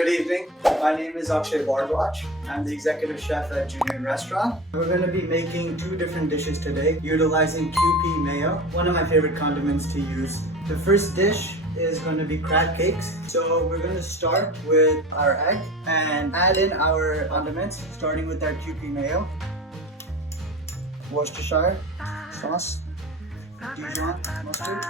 Good evening. My name is Akshay Bhardwaj. I'm the executive chef at Junoon Restaurant. We're going to be making two different dishes today, utilizing Kewpie mayo, one of my favorite condiments to use. The first dish is going to be crab cakes. So we're going to start with our egg and add in our condiments, starting with our Kewpie mayo, Worcestershire sauce, Dijon mustard.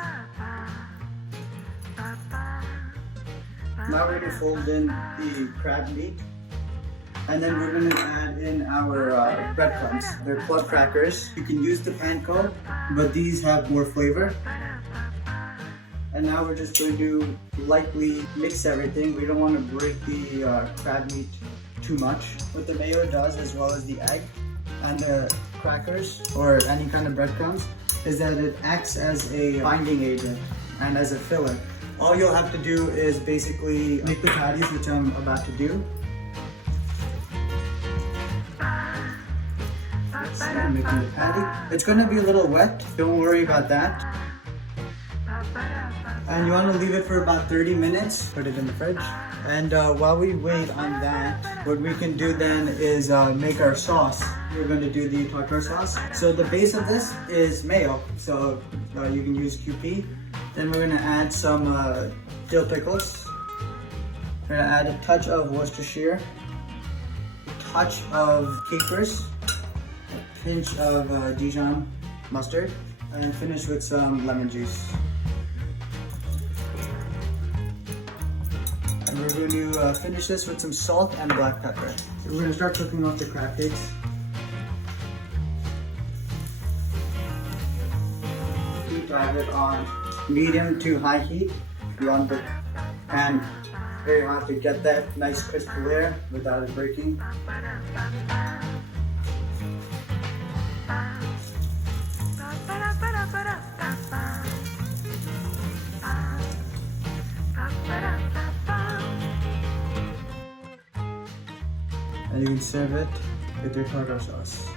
Now we're going to fold in the crab meat, and then we're going to add in our breadcrumbs. They're club crackers. You can use the panko, but these have more flavor. And now we're just going to lightly mix everything. We don't want to break the crab meat too much. What the mayo does, as well as the egg and the crackers or any kind of breadcrumbs, is that it acts as a binding agent and as a filler. All you'll have to do is basically make the patties, which I'm about to do. So I'm making the patty. It's going to be a little wet, don't worry about that. And you want to leave it for about 30 minutes, put it in the fridge. And while we wait on that, what we can do then is make our sauce. We're going to do the tartar sauce. So the base of this is mayo, so you can use Kewpie. Then we're going to add some dill pickles. We're going to add a touch of Worcestershire, a touch of capers, a pinch of Dijon mustard, and finish with some lemon juice. And we're going to finish this with some salt and black pepper. So we're going to start cooking off the crab cakes. Have it on medium to high heat. You want the pan very hot to get that nice crisp layer without it breaking. And you can serve it with your tartar sauce.